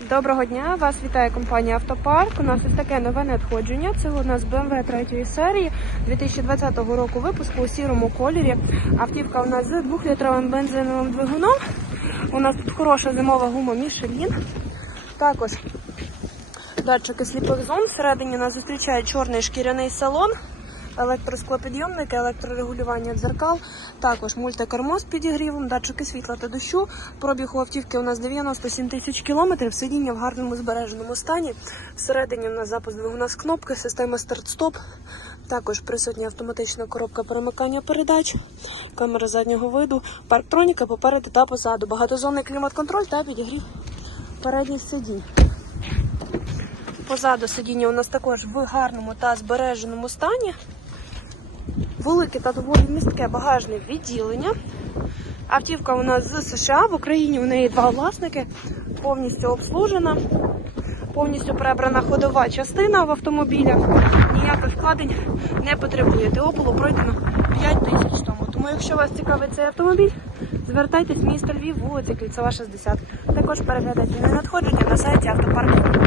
Доброго дня! Вас вітає компанія Автопарк. У нас ось таке нове надходження. Це у нас BMW 3 серії 2020 року випуску у сірому кольорі. Автівка у нас з 2-літровим бензиновим двигуном. У нас тут хороша зимова гума Michelin. Також датчики сліпих зон. Всередині нас зустрічає чорний шкіряний салон. Електросклопідйомники, електрорегулювання дзеркал, також мультикермо з підігрівом, датчики світла та дощу. Пробіг у автівки у нас 97 тисяч кілометрів, сидіння в гарному збереженому стані. Всередині у нас запуск двигуна з кнопки, система старт-стоп. Також присутня автоматична коробка перемикання передач, камера заднього виду, парктроніка попереду та позаду, багатозонний клімат-контроль та підігрів передніх сидінь. Позаду сидіння у нас також в гарному та збереженому стані. Велике та доволі містке багажне відділення. Автівка у нас з США. В Україні у неї два власники, повністю обслужена, повністю перебрана ходова частина в автомобілях. Ніяких вкладень не потребує. ТО пройдено 5 тисяч тому. Тому, якщо вас цікавить цей автомобіль, звертайтесь в місто Львів, вулиця Кільцева, 60. Також переглядайте на надходження на сайті автопарку.